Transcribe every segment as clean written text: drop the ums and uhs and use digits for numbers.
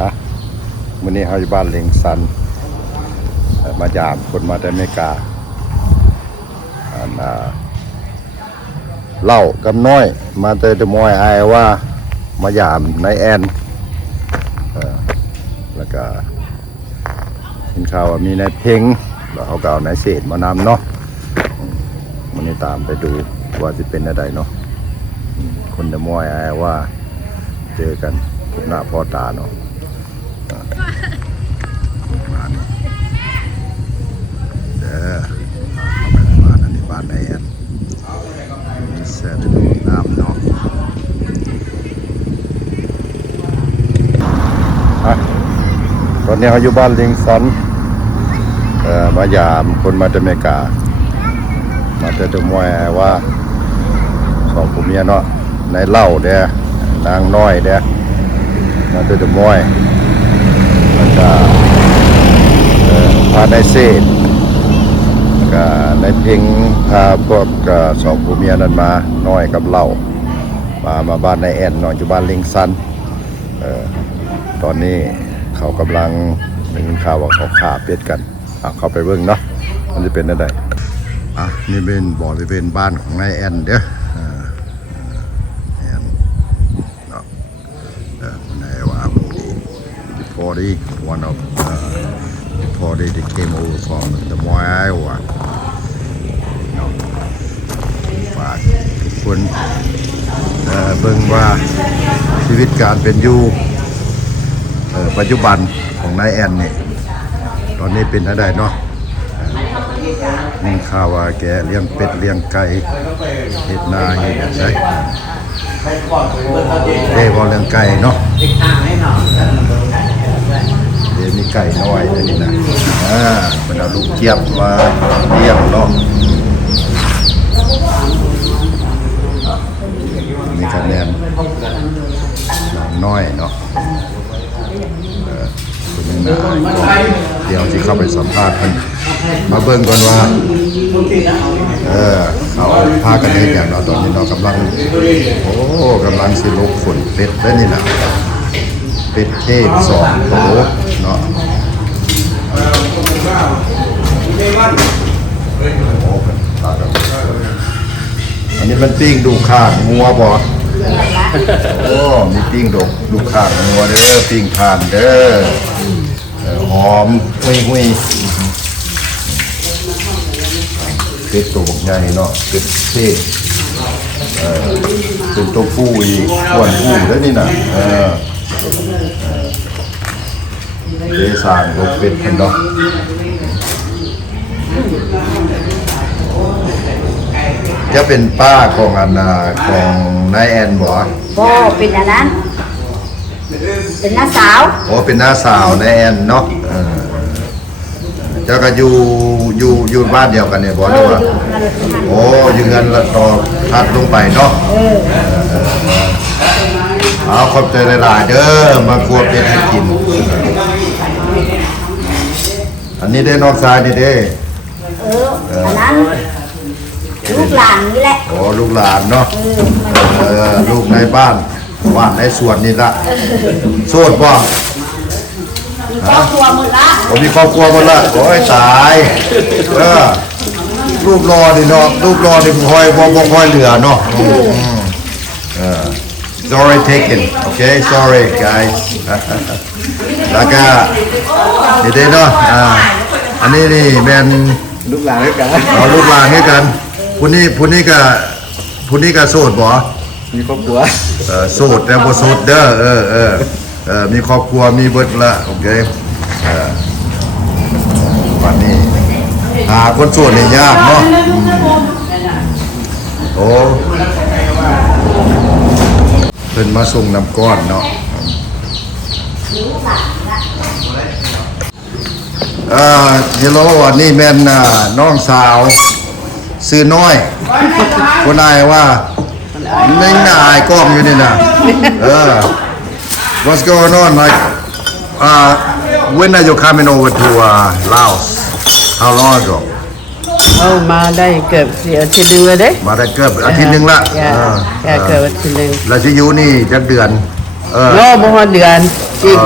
อะมื้อนี้เฮาอยู่บ้านเล็งซันมายามคนมาแต่อเมริกาเล่ากับน้อยมาแต่เดอะมอยไอว่ามายามนายแอนแล้วก็เห็นข่าวว่ามีนายเพ็งแล้วเขาก็เอานายเศษมานำเนาะมื้อนี้ตามไปดูว่าจะเป็นอะไรเนาะคนเดอะมอยไอว่าเจอกันพบหน้าพ่อตาเนาะมานี่เด้อบ้านอันนี้บ้านนายแอนมีแซ่บน้ำเนาะตอนนี้เขาอยู่บ้านลิงซันมายามคนมาจากอเมริกามาจากตัวมวยว่าสองผัวเมียเนาะนายเล่าเด้อนางน้อยเด้มาจากตัวมวยแล้วก็พานายเศษก็นายเพ็งพาพวกสองผัวเมียนั้นมาน้อยกับเล่ามาบ้านนายแอนนอนอยู่บ้านลิงซันตอนนี้เขากำลังได้ยินข่าวว่าเขาฆ่าเป็ดกันเข้าไปเบิ่งเนาะมันจะเป็นอะไรนี่เป็นบ่อเป็นบ้านของนายแอนเด้อแอนเนาะนายว่าbefore they one of before they came over from the Moy Iowa เนาะฝากทุกคนเบิ่งว่าชีวิตการเป็นอยู่ปัจจุบันของนายแอนนี่ตอนนี้เป็นอะไรเนาะมีข่าวว่าแกเลี้ยงเป็ดเลี้ยงไก่เฮ็ดนาเฮ็ดอย่างไรพอเลี้ยงไก่เนาะเดี๋ยวมีไก่น้อยนี่นะเป็นเอาลูกเจี๊ยบมาเลี้ยงเนาะมีคะแนนน้อยเนาะเดี๋ยวที่เข้าไปสัมภาษณ์กันมาเบิ่งก่อนว่าเขาพากันเฮ็ดอย่างเราตอนนี้เรากำลังกำลังสิลกขนเป็ดได้นี่นะเป็ดเทศ2 ตัวเนาะอันนี้มันปิ้งดูข้างงัวบ่มีปิ้งดูข้างงัวเด้อปิ้งทานเด้อหอมหุยเป็ดตัวใหญ่เนาะเป็ดเทศเป็นตัวผู้อีกอ้วนผู้แล้วนี่นะเดสานลูกเป็ดกันเนาะจะเป็นป้าของของนายแอนบ่เป็นอันนั้นเป็นน้าสาวเป็นน้าสาวนายแอนเนาะเจ้าก็อยู่บ้านเดียวกันเนี่ยบอกได้ว่าอยู่เงินละต่อทัดลงไปเนาะเอาขอบใจหลายๆเด้อมาครัวเป็ดให้กินอันนี้ได้นอกซ้ายนี่เด้อันนั้นลูกหลานนี่แหละลูกหลานเนาะลูกในบ้านในสวนนี่ละโสดป่ะมีครอบครัวหมดละมีครอบครัวหมดละโอ้ยตายรูปรอดิเนาะรูปรอดิคอยคอยเหลือเนาะsorry taken okay sorry guys แล้วก็นี่เนาะอันนี้นี่แมนลูกหลานให้กันลูกหลานให้กันผู้นี้ก็โสดบ่มีครอบครัวโสดแต่บ่โสดเด้อมีครอบครัวมีเบิดละโอเควันนี้หาคนโสดนี่ยากเนาะเพิ่นมาส่งน้ำก้อนเนาะเฮลโลวันนี้แม่นน้องสาวซื้อน้อยคนอายว่าไม่น่าอายกล้องอยู่นี่นะWhat's going on like when are you coming over to Laos how long ago มาได้เกือบอาทิตย์นึงเลยเด้มาได้เกือบอาทิตย์นึงละเกือบอาทิตย์นึงแล้วจะอยู่นี่จะเดือนรอบ่ฮอดเดือน อีก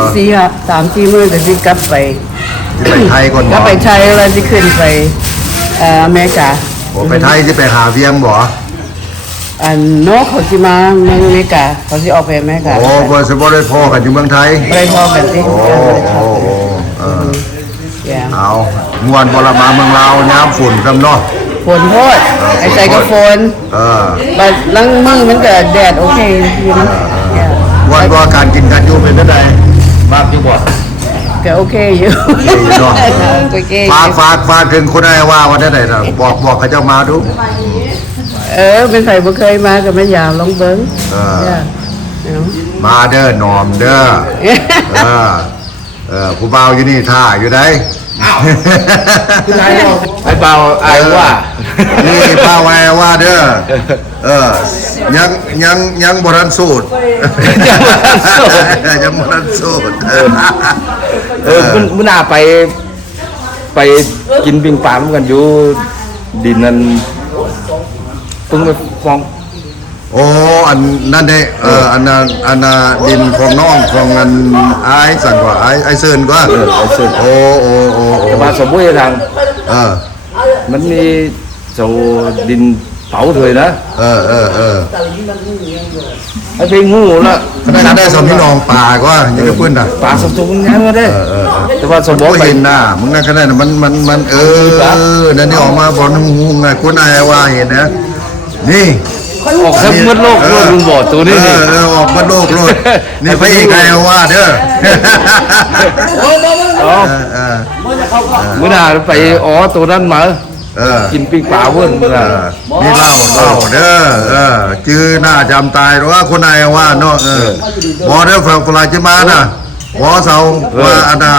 3-4 มื้อก็สิกลับไป ที่ไปไทยก่อน ก็ บ่ ไปไทยแล้วสิขึ้นไปอเมริกา โอ้ไปไทยที่ไปหาเวียงบ่ อันโน้เขาสิมาเมืองอเมริกาเขาสิออกไปอเมริกา โอ้บ่สิบ่ได้พอกันอยู่เมืองไทย บ่ได้พอกันสิ โอ้โอ้โอ้อย่า เอาม่วนบ่ละมาเมืองลาวยามฝนกันเนาะ ฝนโพดไอ้ใจก็ฝน เออ บัดลังมือมันก็แดดโอเคอยู่นะอย่า วันว่าการกินการอยู่เป็นจังไดมากอยู่บ่ ก็โอเคอยู่ เนาะ โอเค ฝากถึงคนได้ว่าวันได้น่ะบอกเขาเจ้ามาดู เป็นไผบ่เคยมาก็มันยาวลองเบิ่ง เออ จ้ะเอา มาเด้อหนอมเด้อผู้บ่าวอยู่นี่ท่าอยู่ได้ ไอ้เบาไอ้ว่า นี่ป้าแวว่าเด้อยังบ่ทันสูตรยังบ่ทันสูตร มื้อหน้าไปกินปิงปลาเหมือนกันอยู่ดินนั้นเพิ่งไปฟ้อง โอ้อันนั่นเด้อันน่ะดินของน้องของอันอ้ายสั่งว่าอ้ายเซินกว่าโอ้ แต่ว่าสมมุติทาง เออ มันมีเจ้าดินเผาเลยนะ เออ ไอ้เพลงงูละ ขนาดได้สมพี่น้องป่าก็ยังจะเพิ่นน่ะ ปลาสมๆงั้นมาได้แต่ว่าสม บ่ บูรณ์ไป เห็นหน้ามึงนั่นก็ได้น่ะมันนั่นนี่ออกมาบ่ฮู้ไงคนอายว่าเห็นนะนี่ ออกทั้งหมดโลกโลกลุงบ่อตัวนี้นี่ ออกมาโลกโลดนี่พระเอกไอว่าเด้อ อ๋อมื้อหน้าไปอ๋อตัวนั้นมา กินปิ้งปลาเพิ่นมื้อหน้า นี่เล่าเด้อจื้อหน้าจำตายหรือว่าคนไอว่าเนาะบ่เด้อฝากปลาจะมาน่ะบ่เซาว่าอันน่ะ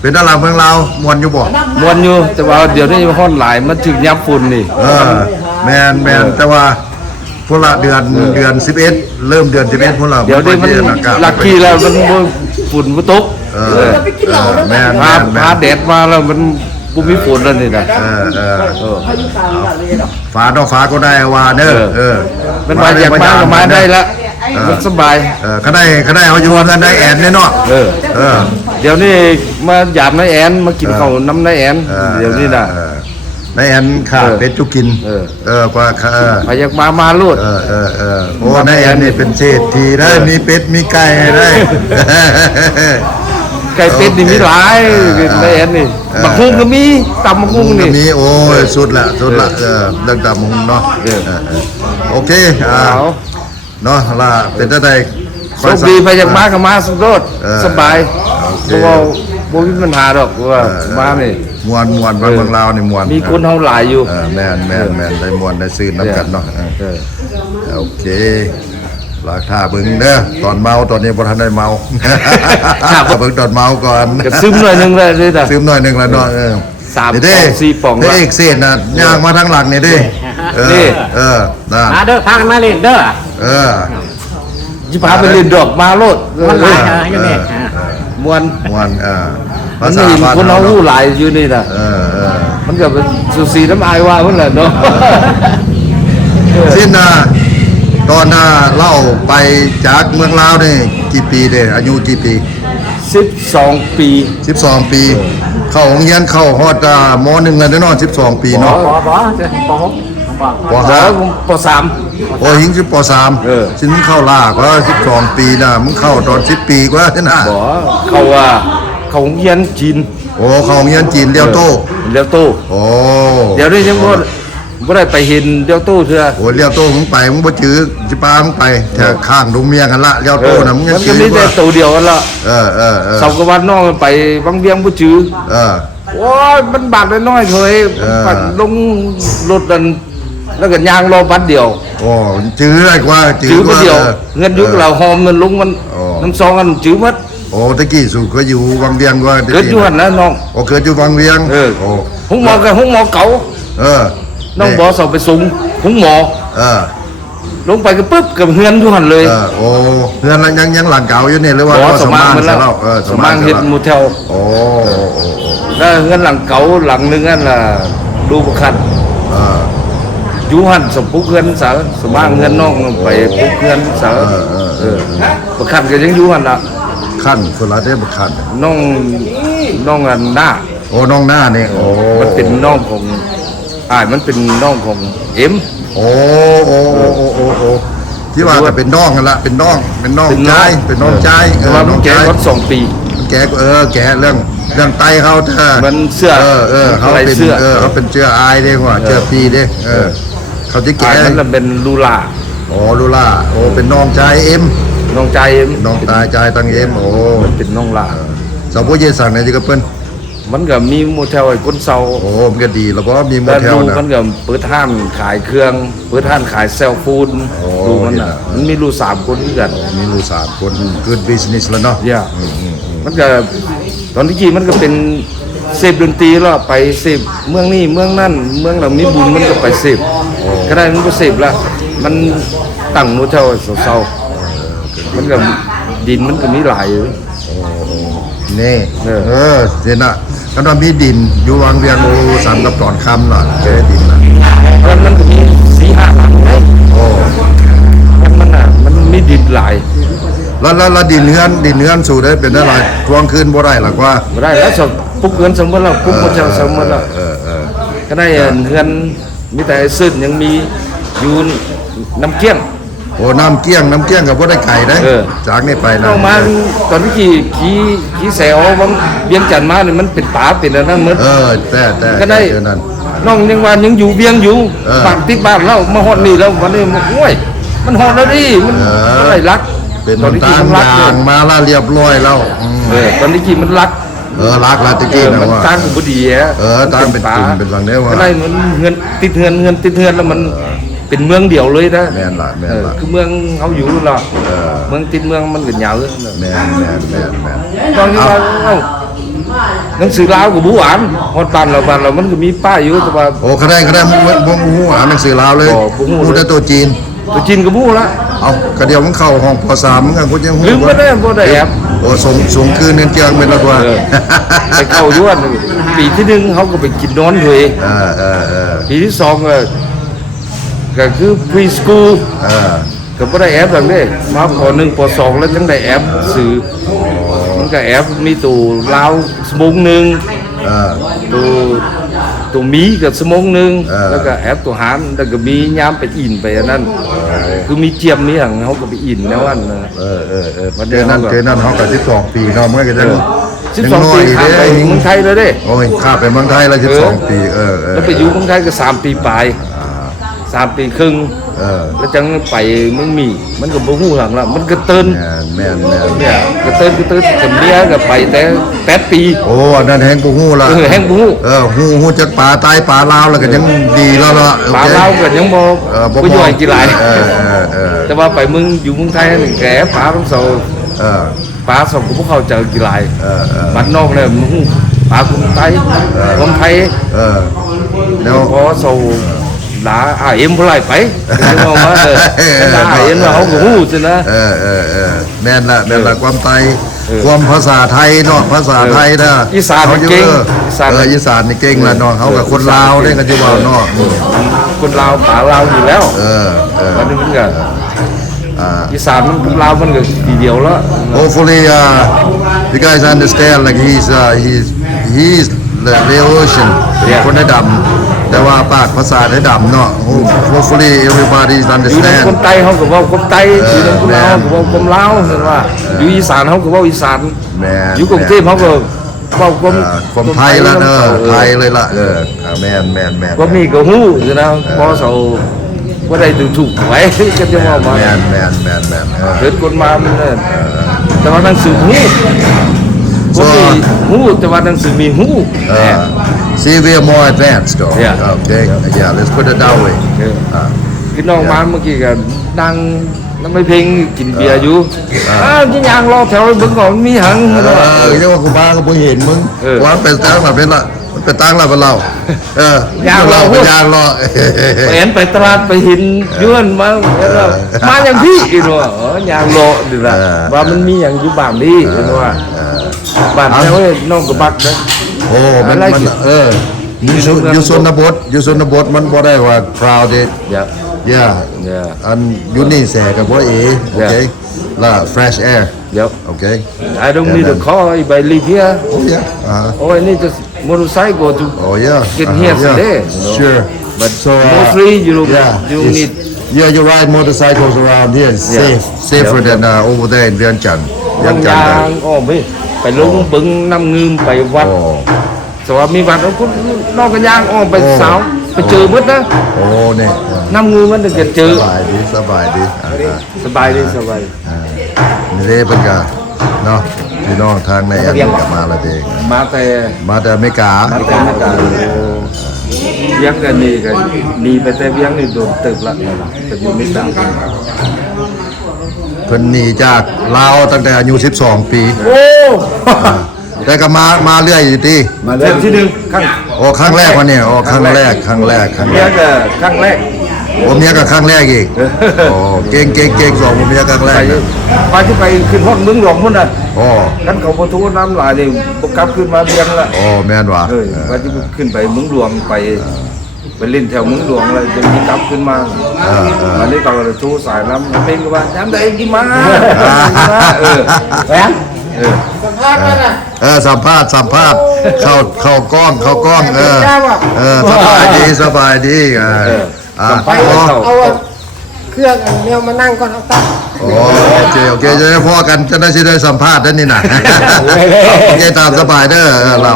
เป็นดาราเมืองลาวม่วนอยู่บ่ ม่วนอยู่แต่ว่าเดี๋ยวนี้ฮ้อนหลายมันถึงยับฝุ่นนี่ แม่นแต่ว่าพวกละเดือน11เริ่มเดือน11พวกละ เดี๋ยวนี้มันลักกี้แล้วมันฝุ่นบ่ตก แม่น พาแดดมาแล้วมันบ่มีฝนแล้วนี่นะ ฟ้าก็ได้ว่าเด้อมันมาอยากมาก็มาได้ละมันสบาย เขาได้เขาอยู่กันได้แอนเนาะเดี๋ยวนี้มาหยาบนายแอนมากินข้าวน้ำนายแอนเดี๋ยวนี้น่ะนายแอนขาเป็ดจุกินกว่าพอยากมาโลดโอ้นายแอนนี่เป็นเศรษฐีได้มีเป็ดมีไก่ได้ ไก่เป็ดนี่มีหลายนายแอนนี่บักฮุ้งก็มีตำบักฮุ้งนี่มีโอ้ยสุดละเรื่องตำบักฮุ้งเนาะโอเคเนาะล่ะเป็นได้โชคดีไปจากมาก็มาสุดโลดสบายเพราะว่าบ่มีปัญหาดอกว่ามานี่มวนบางลาวนี่มวนมีคนเฮาหลายอยู่แม่นได้มวนได้ซื้อน้ำกันเนาะโอเคราคาเบิ่งเด้อตอนเมาตอนนี้บ่ทันได้เมาเบิ่งตอนเมาก่อนก็ซึมหน่อยนึงเลยจ้ะซึมหน่อยนึงแล้วเนาะ3 ป่อง4ป่องละเอกเศษน่ะย่างมาทางหลังนี่ดินี่นั่นมาเด้อพากันมาเล่นเด้อสิพาไปเล่นดอกมาโลดมันหลายอยู่นี่ม่วนภาษาบ้าน คนเฮาฮู้หลายอยู่นี่น่ะมันก็เป็นสุสีน้ำอายว่าเพิ่นแหละเนาะสิ้นน่ะตอนน่ะเล่าไปจากเมืองลาวนี่กี่ปีเด้อายุกี่ปี12 ปี12 ปีเข้าโรงเรียนเข้าฮอดม.1 แล้วเนาะ12 ปีเนาะป.5 ป.3 โอ้หิงป.3 ชิ้นเข้าลากว่า12 ปีน่ะมึงเข้าตอน10 ปีกว่าน่ะบ่เข้าโรงเรียนจีนโอ้เข้าโรงเรียนจีนเลียวโต้โอ้เดี๋ยวนี้ยังบ่ได้ไปเห็นเลียวโต้เทื่อโอ้เลียวโต้มึงไปมึงบ่จื้อสิปามึงไปแถวข้างดงเมียกันละเลียวโต้น่ะมึงยังจื้อมันก็มีแต่ตัวเดียวกันละเสากวันน้องไปบางเวียงบ่จื้อโอ้ยมันบาดน้อยๆเถอะปั่นลงรถนั่นแล้วก็ยางรอบัดเดียวโอ้จื้อได้กว่าจื้อเดียวเงินยุคเราหอมเงินลุงมันน้ำซองกันจื้อมัดโอ้ตะกี้สุก็อยู่วังเวียงก็เกิดอยู่หั่นนะน้องโอ้เกิดอยู่วังเวียงโอ้หุงหมอกับหุงหมอเก่าน้องบ่สอบไปสูงหุงหมอลงไปก็ปึ๊บกับเฮือนอยู่หั่นเลยโอ้เฮือนยังหลังเก่าอยู่นี่หรือว่าสมางแล้วสมางเฮ็ดโมเทลโอ้แล้วเฮือนหลังเก่าหลังนึงนั่นล่ะดูประคันอยู่หั่นสมปุกเฮือนสาสมางเฮือนน้องไปปุกเฮือนสาประคันก็ยังอยู่หั่นล่ะ ขั้นคนละได้บักขั้น น้องอันหน้า โอ้น้องหน้านี่โอ้ มันเป็นน้องของมันเป็นน้องของเอ็ม โอ้ที่ว่าจะเป็นน้องกันละเป็นน้องใจเป็นน้องใจ แต่ว่ามันแก่ก็2 ปี แกแกเรื่องไตเขาถ้า มันเสื้อ เขาเป็นเขาเป็นเชื้ออายเด้กว่าเชื้อปีเด้เขาจะแก มันเป็นลูลา โอ้ลูล่าโอ้เป็นน้องใจเอ็ม น้องใจเอ็ม น้องตายใจตังเอ็มโอ้ มันเป็นน้องลา สาวผู้เยสั่งในที่กระเปิ้น มันก็มีโมเทลไอ้คนเซา โอ้มันก็ดีแล้วก็มีโม แล้ว เทล ดู นะ มันก็เปิดห้างขายเครื่องเปิดห้างขายเซลฟูน โอ้ ดูมันอ่ะมันมีลูก3 คนด้วยกัน มีลูก3 คนgood business แล้วเนาะ เนี่ยมันก็ตอนที่กี้มันก็เป็นเสพดนตรีแล้วไปเสพเมืองนี้เมืองนั่นเมืองเรามีบุญมันก็ไปเสพก็ได้มันก็เสพแล้วมันตั้งโมเทลเซาๆมันก็ดินมันก็มีหลายอยู่ นี่ เออ เจน่ะกันว่ามีดินอยู่วังเวียงโอ้สันกับตอนคำล่ะเจดินน่ะ แล้วมันก็มี4-5 หลังเลย โอ้ มันมีดินหลาย แล้วดินเฮือนสู่ได้เป็นอะไรทวงคืนบ่ได้หรอกว่า บ่ได้แล้วสมปุ๊กเงินสมมุติแล้วปุ๊กโมเทลสมมุติแล้ว ก็ได้เงินมีแต่ซึ้นยังมีอยู่น้ำเกี้ยง โอ้น้ำเกี้ยงกับบ่ได้ไก่ได้ เออ จากนี้ไปนะ เข้ามาตอนที่ขี่แซวบางเวียงจันทน์มาเนี่ยมันเป็นป่าเป็นอะไรนั่นเหมือน แต่ ก็ได้ เออนั่น น้องยังว่ายังอยู่เวียงอยู่ เออ บ้านติดบ้านแล้วมาฮอดนี่แล้ววันนี้มันโอ้ยมันฮอดแล้วดิมันอะไรรัก เป็น ตอนนี้ ตา กี้ ม มันรัก อย่างมาละเรียบร้อยแล้วตอนนี้กี้มันรัก รักละตะกี้นะ มัน ว่า ตั้งบุดีฮะ ตั้งเป็นกลุ่มเป็นบางเนี้ยว่า ก็ได้มันเงินติดเฮือนแล้วมันเป็นเมืองเดียวเลยนะ แม่นละ คือเมืองเขาอยู่แล้วล่ะเมืองติดเมืองมันก็ยาวเลย แม่น ตอนนี้ว่าหนังสือลาวกับบูหวานฮอดบ้านเรามันก็มีป้ายอยู่แต่ว่า โอ้เขาได้มึงหูอ่านหนังสือลาวเลย บ่ฮู้ หูแต่ตัวจีน ตัวจีนกับบูละ เอากระเดียวมันเข้าห้องป .3 มึงกันกูยังหู ลืมบ่ได้บ่ได้แอบ โอ้ส่งคืนเงินเจียงเป็นละกว่า ไปเข้าอยู่อันปีที่1เขาก็ไปกินนอนอยู่เองปีที่2ก็คือพรีสคูลก็บ่ได้แอบแบบนี้มาป .1 ป .2 แล้วจังได้แอบสื่อมันก็แอบมีตู้ลาวสมงหนึงตัวมีกับสมงหนึงแล้วก็แอบตัวหารแล้วก็มียามไปอินไปอันนั้นคือมีเจียมมีหยังเขาก็ไปอินแล้วอันนะ เจอนั่นเขาก็12 ปีเนาะมันก็จะ 12 ปีข้ามไปเมืองไทยเลยเด้ โอ้ยข้าไปเมืองไทยแล้ว12 ปีแล้วไปอยู่เมืองไทยก็3 ปีปลาย3 ปีครึ่งแล้วจังไปเมืองมีมันก็บ่ฮู้หลังละมันก็เติ้น แม่น เนี่ยก็เติ้นกับเมียก็ไปแต่8 ปี โอ้นั่นแห้งปูฮู้ละ แห้งบ่ฮู้ ฮู้จักป่าตายป่าลาวแล้วก็ยังดีแล้วล่ะ ปลาลาวก็ยังบ่ย่อยกี่หลาย เออ แต่ว่าไปเมืองอยู่เมืองไทยนี่แกปลาทั้งสองปลาสองก็บ่เข้าใจกี่หลายบ้านนอกเนี่ยมันฮู้ปลาคนไทยคนไทย แล้ว พอเซาด่าเอ็มบ่ไล่ไปเอามาด่าเอ็มเขาก็ฮู้ซินะ แม่นละความไทยความภาษาไทยเนาะภาษาไทยนะ อีสานเก่ง อีสานนี่เก่งละเนาะเขากับคนลาวเนี่ยก็จะว่าเนาะ คนลาวป่าลาวอยู่แล้ววันนี้มันก็อีสานมันกับลาวมันก็ทีเดียวแล้ว Hopefully you guys understand like he's the ocean คนได้ดำแต่ว่าปากภาษาได้ดำเนาะ Hopefully everybody อยู่ใน understand คนไต้เขาก็เว้าคนไต้อยู่ในคนลาวเขาก็เว้าคนลาวเห็นว่าอยู่อีสานเขาก็เว้าอีสาน แม่ อยู่กรุงเทพเขาก็เว้าคน ไทยละเนอะไทยเลยละแม่น ก็มีก็ฮู้สินะพอเซาบ่ได้ดูถูกไว้ก็จะว่ามา แม่น เกิดคนมามันแต่ว่าหนังสือฮู้ก็มีฮู้แต่ว่าหนังสือมีฮู้ See we are more advanced though Yeah. Okay yeah let's put it that way พี่น้องมาเมื่อกี้ก็นั่งแล้วไม่เพลงกินเบียร์อยู่ที่ยางรอแถวเบิ่งก่อนมีหัง เรียกว่ากูบ้าก็บ่เห็นมึงว่าเป็นตั้งมาเป็นละเป็นตั้งละเป็นเราเราเป็นยางรอ ไปเห็นไปตลาดไปเห็นย้วนมามาอย่างพี่อีกว่ายางรอดีละว่ามันมีอย่างอยู่บ้านนี้เห็นว่าบ้านแล้วน้องก็บักนะ โอ้มันอยู่ชนบทมันบ่ได้ว่า crowded yeah and you need แสกับบ่เอ okay ละ fresh air Yep. okay I don't need a car if I live here. oh yeah Oh, I need just motorcycle to oh yeah get here yeah. today. Sure But so mostly you it's- need. yeah you ride motorcycles around here it's safer than over there in เวียงจันทร์ บาง จั อน ทร์ ย่างอ้อมไปลงบึงน้ำงืมไปวัด โอ้ สว่ามีวัดแล้วคุณนอกกันย่างอ้อมไป โอ้ สาวไปเจอหมดนะ โอ้เนี่ย น้ำงืมมันจะเจอ สบายดีสบายดีอ่า สบายเลยสบาย นี่เด้เพิ่นก็เนาะพี่น้องทางในแอเมริกามาละเด้ มาแต่ มาแต่อเมริกา เวียงกันนี่กันนี่ไปแต่เวียงนี่โดนตึบละแต่อยู่ไม่ต่างกัน เพิ่นหนีจากลาวตั้งแต่อายุ12 ปี โอ้ แต่ก็มาเรื่อยอยู่ที่ มาเริ่มที่หนึ่งครั้ง โอ้ครั้งแรกวะเนี่ยโอ้ครั้งแรก เมียก็ครั้งแรก โอ้เมียก็ครั้งแรกอีกโอ้เก่งสองเมียครั้งแร ไป กนะ ไปที่ไปขึ้นห้องเมืองหลวงพุ่นน่ะ โอ้ กันเขาประตูน้ำลายนี่บกลับขึ้นมาเวียงละ โอ้แม่นว่ะ ว่าจะขึ้นไปเมืองหลวงไปเล่นแถวเมืองหลวงอะไรจะมีกลับขึ้นมาวันนี้เขาเลยชูสายน้ำเป็นก็ว่าน้ำใดกินมาแหวนสัมภาษณ์เข้ากล้องสบายดีไปเอา เครื่องอันเดียวมานั่งก่อนเอาตั้ง โอเคจะได้พอกันจะได้สัมภาษณ์นั่นนี่นะโอเคตามสบายเด้อเรา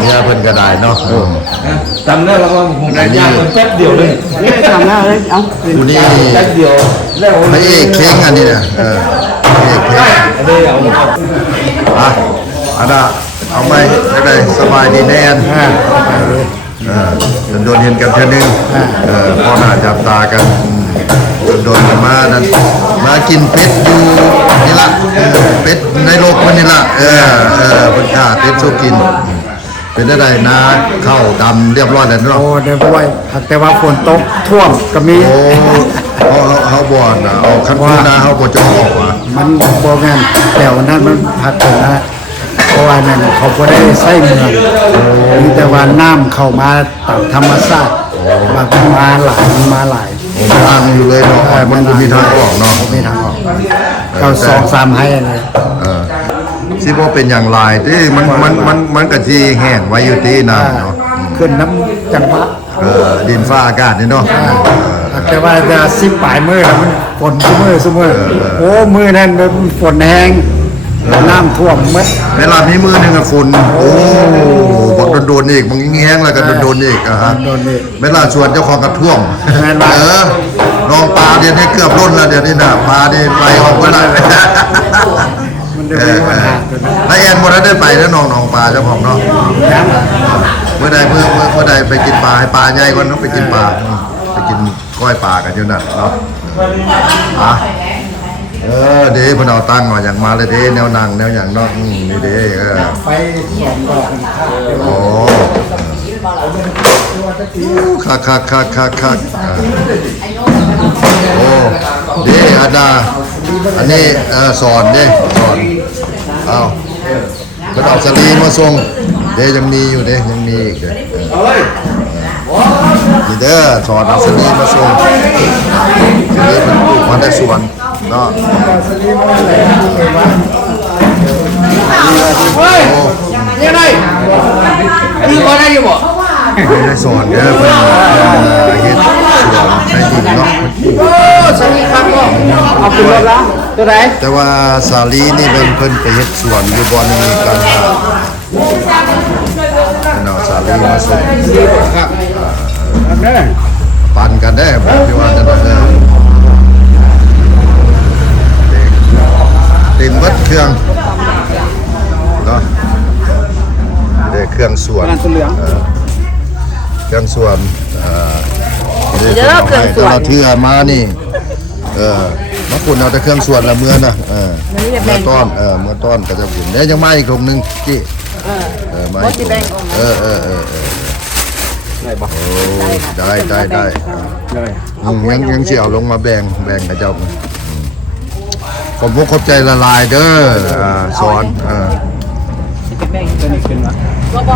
เนี่ยเพิ่นก็ได้เนาะ จำได้แล้วว่าผมได้ยากแป๊บเดียวเลย ทำแล้วเลยเอา อยู่นี่ แป๊บเดียวแล้ว พระเอกเค้งอันนี้เนี่ยพระเอกเค้ง ได้เอา อันน่ะเอาไหมได้สบายดีแน่นโดนเห็นกันเท่านึงพอหน้าจับตากันโดนกันมานั่นมากินเป็ดอยู่นี่ละเป็ดในโลกมันนี่ละเพิ่นฆ่าเป็ดสู้กินเป็นได้นะเข้าดำเรียบร้อยแล้วเนาะ โอ้เดี๋ยวบ่อยแต่ว่าฝนตกท่วมก็มี โอ้เขาบ่อนนะเอาคันคูนาเขาบ่จะออกอ่ะ มันบ่แม่นแต่วันนั้นมันพักถึงนะเพราะว่านั่นเขาบ่ได้ใส่เมืองมีแต่ว่าน้ำเข้ามาตามธรรมชาติมันมาหลายผมอ่านอยู่เลยเนาะมันมีทางออกเนาะ ไม่ทางออกก็2-3ให้เลย สิบ่เป็นอย่างไรที่มันก็สิแห้งไว้อยู่ที่นั่นเนาะ ขึ้นน้ำจังหวะ ดินฟ้าอากาศนี่เนาะ แต่ว่าจะ10ปลายมื้อแล้วมันฝนซุมื้อโอ้มื้อนั้นมันฝนแห้งน้ำท่วมหมด เวลามีมือหนึงอะฝนโอ้บักโดนๆอีกบางแห้งแล้วก็โดนๆอีกฮะเวลาชวนเจ้าของกระท่วมน้องปลาเดี๋ยวนี้เกือบล้นแล้วเดี๋ยวนี้น่ะปลานี่ไปออกบ่ได้ มันจะมีปัญหาตัวนั้น แล้วแอนบ่ได้ไปแล้วน้องปลาเจ้าของเนาะเมื่อใดไปกินปลาให้ปลาใหญ่ก่อนเนาะไปกินปลาไปกินก้อยปลากันอยู่นั่นเนาะเด้เพิ่นเอาตั้งมาอย่างมาเลยเด้แนวนั่งแนวหยังเนาะนี่เด้ไป2ดอกกันข้าว โอ้คักโอ้เด้อันนี้สอนเด้สอนเอาเพิ่นเอาสลีมาส่งเด้ยังมีอยู่เด้ยังมีอีกเด้นี่เด้อสอนเอาสลีมาส่งสลีมันปลูกมาได้สวนเนาะยังไงนี่บ่ได้อยู่บ่ ไม่ได้สอนเด้อเพิ่นเฮ็ดสวนใช้ดินเนาะ โอ้สวัสดีครับพ่อเอาขึ้นรถแล้วตัวไหน แต่ว่าสาลีนี่เพิ่นไปเฮ็ดสวนอยู่บ่อนมีการหาเนาะสาลีมาส่ง ครับ ปั่นกันได้บอกพี่ว่าจะเต็มเบิดเครื่องเนาะได้เครื่องส่วนเครื่องส่วนเยอะเครื่องส่วนเทื่อมานี่มาคุณเอาแต่เครื่องส่วนละเมื่อนะเมื่อต้อนเมื่อต้อนก็จะกินเนี่ยยังมาอีกถุงนึงจี้มาอีกได้ยังเสี่ยวลงมาแบ่งกับเจ้าผมขอบใจละลายเด้อสอน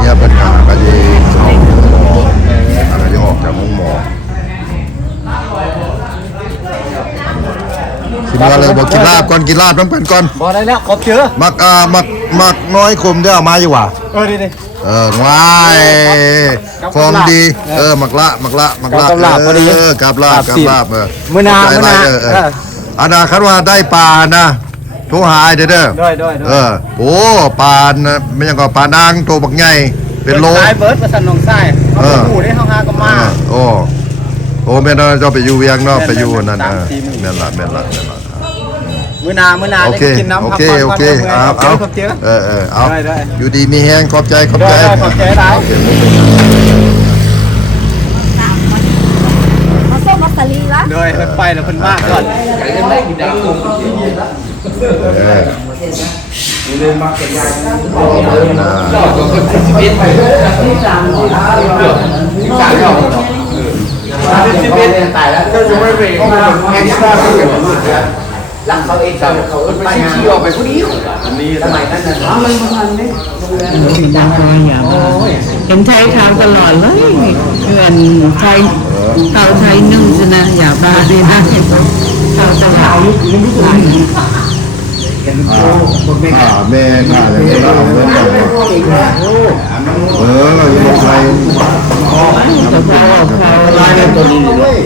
เนี่ยปัญหาก็ดีเอาก็ย ออกจากห้องหมอกินมาเลยบอกกินลาบก่อนกินลาบต้องเป็นก่อน บ่ได้แล้วขอบเจอ มักน้อยคมได้เอามาอยู่ว่ะ ดิว้ายฟอร์มดีมักละกับลาบมื้อนาอันน่ะคันว่าได้ปลานะโทรหาเด้อโอ้ปลาไม่ยังก็ปลานางตัวบักใหญ่เป็นโล สายเบิร์ดประสันหนองทรายเอาหมูได้เฮาหาก็มา โอ้แม่นเจ้าไปอยู่เวียงเนาะไปอยู่นั่นแม่นละ มื้อนา โอเคเอาอยู่ดีมีแฮงขอบใจ ขอบใจได้ มาส้มมัสลีละ เพิ่นไปแล้วเพิ่นมาก่อน รักเขาเองเขาไปชี้ออกไปผู้นี้นี่สมัยนั้นนะ ดังมาอย่ามาเห็นใช้ข่าวตลอดเลยเพื่อนใช้ข่าวใช้นึ่งชนะอย่าบ้าดีนะข่าวตลอด แม่ข้าเลยเราเอาเงินอยู่ไทย ลายในตัวนี้เลย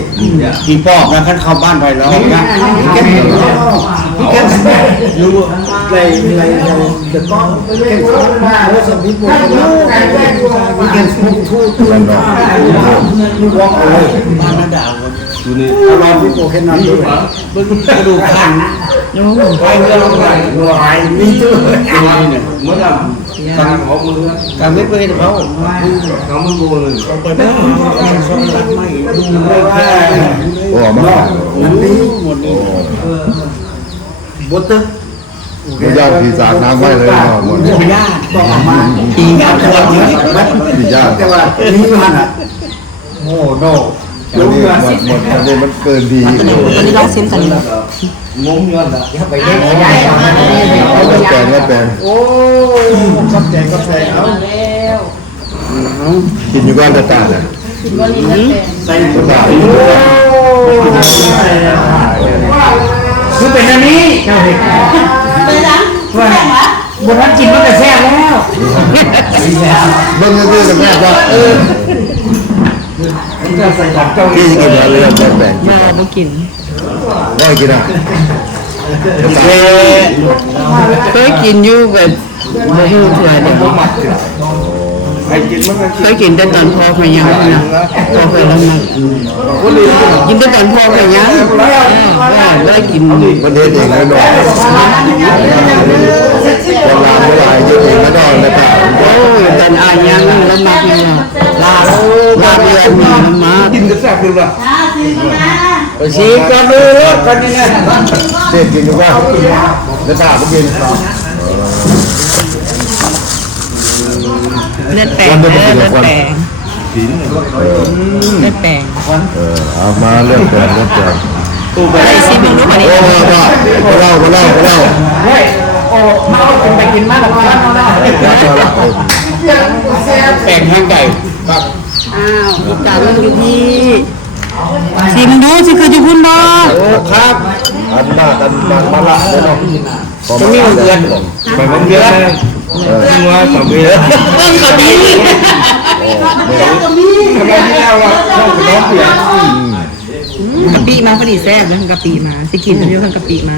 กี่ปอกนะคันเข้าบ้านไปแล้วนะเก็บรู้เลยเดี๋ยวก็เก็บมาแล้วสมิธบอกว่าเก็บทุกตัวดอกวอกเลยบ้านน่าด่าดูนี่รอพี่โปแค่นั้นด้วยดูขันไปเรื่องอะไรวายมีตัวเนี่ยเมื่อไหร่ทางของมือการไม่เป็นเขาเขาไม่รู้เลยไปได้ชอบรักไม่ดูไม่แค่โอ้มา หมดนี้บดตึ๊ไม่ยากที่สากน้ำไว้เลยหมด ยากต้องออกมาปียากตัวเยอะ ยาก แต่ว่านี่มันอ่ะโอ้โน อันนี้หมดอันนี้มันเกินดี ตัวนี้ลองซิมกันเลย งงเงินอ่ะไปเล่น แล้วแปลง โอ้กับแจงเอา กินอยู่บ้านตาเนี่ย ใส่ ตา คือเป็นอันนี้เจ้าเห็น ไปล้างแป้งเหรอบ นนั้นกินมันก็แซ่บแล้ว เบิ่งซื่อๆกับแม่จ้ะ ใส่กับเจ้า พี่กินอะไรแปลง มาไม่กิน น้อยกินอ่ะ เคยกินอยู่แบบไม่รู้เถื่อนเนี่ย ใครกินมันก็ เคยกินแต่ตอนพ่อพยังนะพ่อเคยแล้วมากินแต่ตอนพ่อพยังไม่ได้กิน มันเฮ็ดเองเลยเนาะคนลาวเมื่อไหร่เฮ็ดเองไม่ได้นะป้า โอ้ยตอนอายังแล้วมาเป็นลาเรือนมีน้ำมา กินก็แซ่บคือว่า ชีก็ดูรถคนนี้นะ เฮ็ดกินอยู่บ้านแล้วตาบ่กิน เลือดแปลงเลือดแปลงเลือดแปลง เอามาเรื่องแปลง ไปซิมึงรู้ป่ะนี่ โอ้เล่า เฮ้ยโอ้มาเอากินไปกินมาแล้วบ้านเราได้แปลงทางไก่ครับ อ้าวอีกามันอยู่ที่ซิมึงดูสิคือจะพูดบ่ โอ้ครับอันมาละเนาะ จะมีเงินไปเงินเลยว่าสองปีแล้ว กะปิ ทำไมที่แล้วอ่ะน้องน้องเปลี่ยน กะปิมาพอดีแซ่บเลยกะปิมาสิกินเยอะทั้งกะปิมา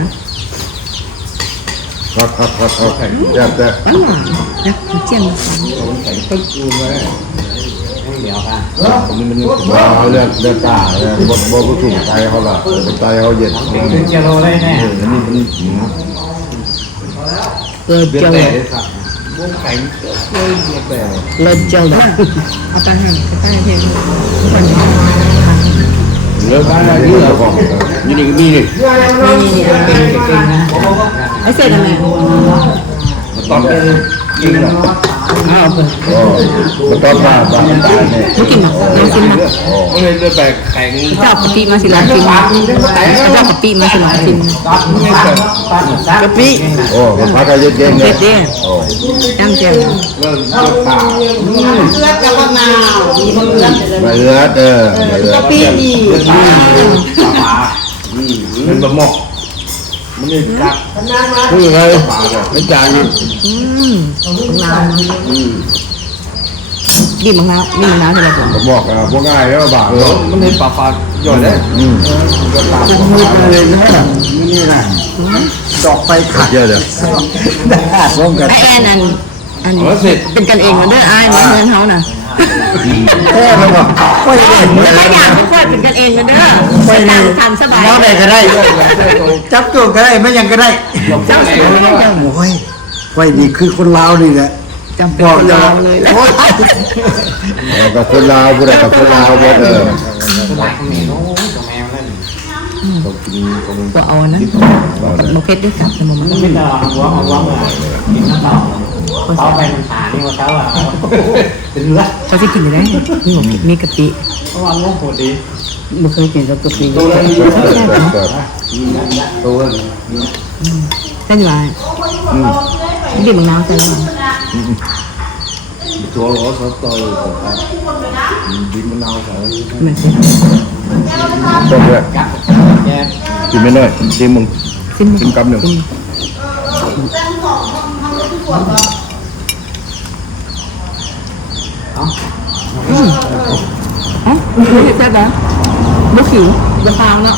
ครับแต่ หวานนะเจียมมาฟัง ว่าเรื่องตาบ่ถูกใจเขาล่ะใจเขาเย็น จะโลได้แน่ เกิดเจ้าเลิศเจ้าเลยเอาตั้งห่างตั้งเพียง เลิกอะไรนี่เหรอของนี่ก็มีนี่ นี่เป็นไอ้เสร็จแล้วแม่ ตอนเป็นยิง เอาไป โอ้มันต้องมาบ้านตายเนี่ย ไม่กินหรอกน้ำซิมนะ มันเลยเดินไปแข็ง เจ้ากะปิมาสิลองกินเจ้ากะปิมาสิลองกินกะปิ โอ้มันพักกันเย็นๆเล เผ็ ย ดเด้ โอ้ จังแจ่ว เริ่มยกขา เลือดกับมะนาวมีมะเขือเลย มาเอือดมาเอือด ปีนี่ เป็นบะหมกมันนี่กัด คือไงไม่จ่ายนะ มะนาวบีบมะนาวบีบมะนาวใช่ไหมผม ผมบอกพวกง่ายแล้วบาท มันเห็นปลาหย่อยได้ มืดเลยนะนี่นะดอกไฟขัด เยอะเลย ร่วมกัน ไอแอนอัน แล้วเสร็จ เป็นกันเองมาเด้อไอ้มาเงินเขาน่ะ แค่มันบอกไม่ได้ แล้วก็อยากค่อยเป็นกันเองมาเด้อไปทำสบาย เมาไหนก็ได้จับตัวก็ได้ไม่ยังก็ได้ เจ้าสวย โอ้ยไฟนี่คือคนลาวนี่แหละ จำเป็นคนลาวเลยแล้ว กับคนลาวผู้ใดกับคนลาวหมด ก็เอานะมะเขือด้วยครับแต่มันไม่ได้เขาจะกินได้นี่มีกะปิไม่เคยกินกับกะปิเส้นหวานบีบมะนาวใส่หน่อย ตัวหัวสตอยดินมะนาวใส่ เหมือนสิ ต้มด้วยกินไม่น้อยชิมมึง ซิม ชิมกำหนึ่ง ไม่ใช่แบบบุขิวจะฟางเนาะ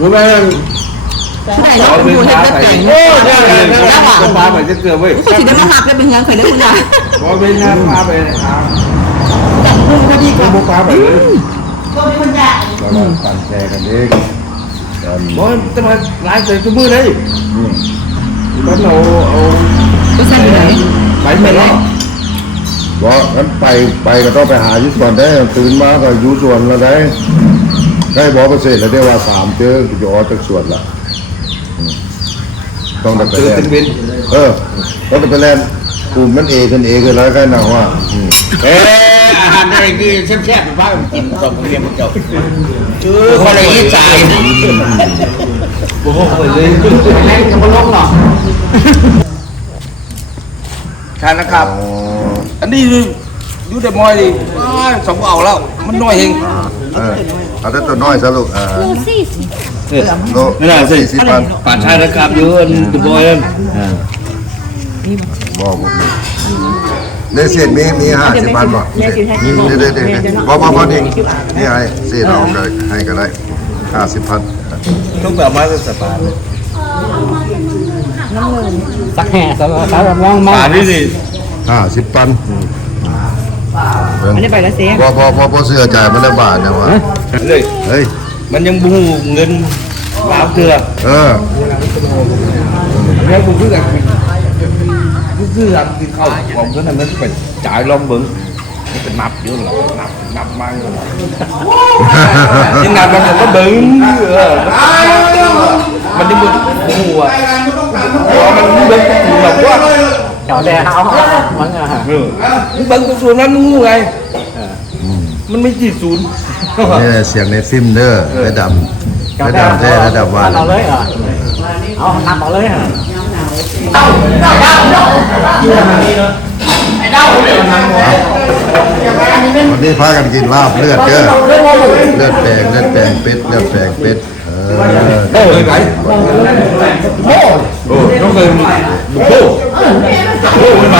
รู้ไหม ผู้ใดเนาะผู้ใดจะแต่ง โอ้ยเนี่ยปลาเหมือนจะเกลือเว้ย ผู้สิได้มาหักได้เป็นเงินเคยได้คุณยาย พอเป็นน้ำปลาไปบุกปลาไปเลย แล้วก็ปั่นแชร์กันเอง บอลจะมาลายใส่ตัวมือเลยก็เอา ผู้ชายอยู่ไหน ไปไปแล้ว บอกงั้นไปก็ต้องไปหายุทธก่อนได้ตื่นมาก็อยู่ส่วนแล้วได้บอกเกษตรแล้วได้ว่า3เจออยู่ออกจากส่วนละต้องได้ไป เจอ แลน เป็นวิน ต้องได้ไปแลนกลุ่มมันกันแล้วกันนะว่า อาหารอะไรคือแซ่บๆเป็นบ้ากินสองเรียนมันเก่าคนละยี่ใจ โอ้โหเลย แรงกับมันลงหรอ ใช่นะครับ อันนี้อยู่แต่มอยดิสองเอาแล้ว มันน้อยเอง เอาแต่ตัวน้อยซะลูกโลไม่ได้สิ40,000 ป่าชายนะครับอยู่ตัวบอยนั่น บอกผมในเศษมี50,000บ่เด็ดบ่นี่นี่ให้เศษเอาได้ให้ก็ได้50,000 ต้องแบบมาสปาเลย สักแห่สำหรับมองมา ป่านี่สิ 50 ปัน อันนี้ไปแล้วเสีย พอเสื้อจ่ายมันได้บาทนะวะ เลย เฮ้ย มันยังบูเงินลาวเถื่อ แล้วกูคือกันคือกินข้าวของเพื่อนนั้นไปจ่ายลองเบิ้งมันเป็นนับเยอะหรอนับมาที่นับมันก็เบิ้งมันจะมึนหัวมันเบิ้งแบบว่า เดี๋ยวแต่เอามันอ่ะ เบิ้งตัวส่วนนั้นงูไงมันไม่จีศูนย์ นี่เสียงในฟิล์มเด้อระดับแท้ระดับว่า เอาเลยเหรอเอานับเอาเลยเหรอ วันนี้พากันกินลาบเลือดเด้อเลือดแปลงเป็ดเลือดแปลงเป็ดเคยไหมโอ้ต้องเคยโอ้ไหม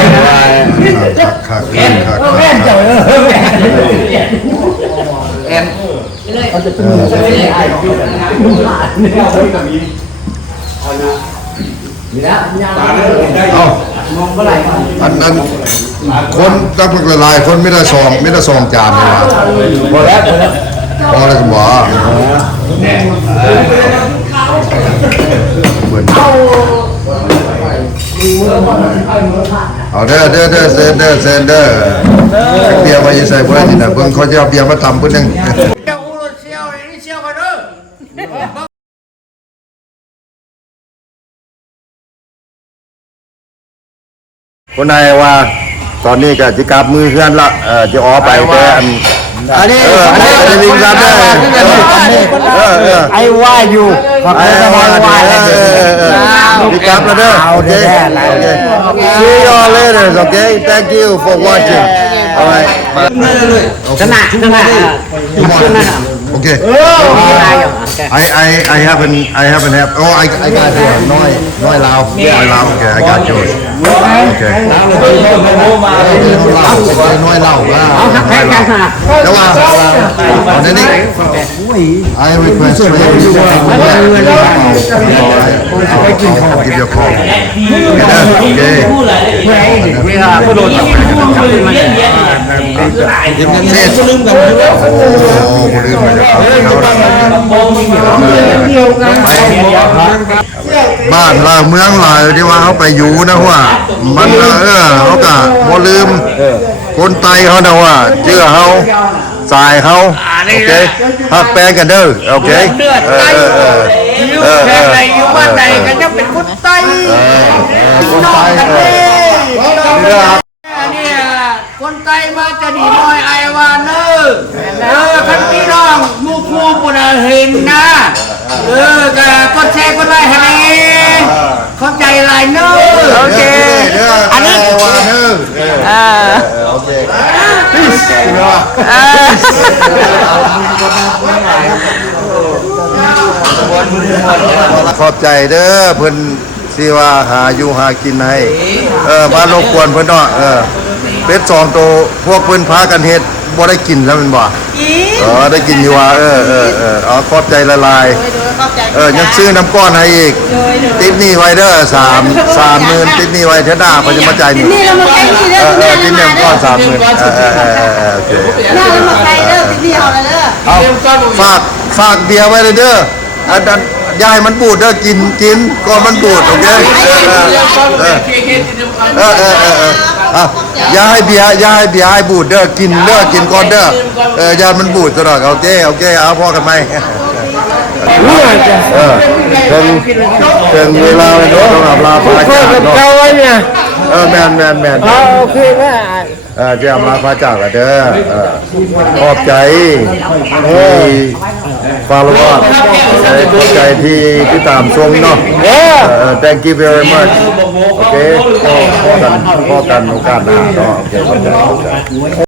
ขาแอน แอน เอาอันนั้นคนตั้งหลายคนไม่ได้ซองจานเลยว่ะ พอแล้ว พอแล้วก็บอกเอาเด้อเซนเด้อเบียร์มาใส่บ่ได้นี่นะเพิ่นเขาจะเอาเบียร์มาทำเพิ่นนึงคนนายว่า ตอนนี้ก็จะกลับมือเพื่อนละจะออกไปแต่อันนี้ จะลิงกันได้ไอ้ว่าอยู่ขอบคุณสบายว่าจะกลับแล้วเด้อโอเค See you all later okay thank you for watching alright ขนาดokay I haven't have oh I got yours น้อยลาวokay I got yours okay น้อยลาวแต่ว่าตอนนี้ I request for you I'll give you a call okay ลืมกันโอ้คนอื่นมาจากเขาบ้านเราเมืองเราที่ว่าเขาไปอยู่นะว่ามันเขากะบ่ลืมคนไตเขานะว่าเชื่อเขาสายเขาโอเคฮักแปลงกันเด้อโอเคแค่ไหนอยู่บ้านไหนก็จะเป็นคนไต้คนไตเนี่ยคนไต้มาจะดีน้อยไอวานเนอคันพี่น้องมูคูปุณเห็นนะก็แชร์ก็ได้ฮะนี่เข้าใจลายเนอโอเคอันนี้วาเนอโอเคขอบใจเด้อเพิ่นสิว่าหาอยู่หากินให้มารบกวนเพิ่นเนาะเป็ด2ตัวพวกเพิ่นพากันเฮ็ดบ่ได้กินแล้วแม่นบ่ได้กินอยู่ว่าขอบใจละลายยังซื้อน้ำก้อนให้อีกติดหนี้ไว้เด้อ30,000ติดหนี้ไว้เท่าหน้าเขาจะมาจ่ายหนี้นี่เรามาใกล้นี่เด้อ ติดหนี้ก้อน30,000โอเค เรามาใกล้เด้อพี่เอาเลยเด้อเอาฝากเบียร์ไว้เลยเด้ออันนั้นยายมันบูดเด้อกินก่อนมันบูดโอเคอย่าให้เบียร์ให้บูดเด้อกินก่อนเด้อยามันบูดตลอดโอเคเอาพอกันไหมถึงเวลาแล้วเนาะต้องอาบลาพระจากเนาะแมนโอเคแม่จะอาบลาพระจากแล้วเด้อขอบใจฟาโลวขอบใจที่ตามชมเนาะthank you very much โอเคพอกันโอกาสหน้าเนาะโอเคขอบใจ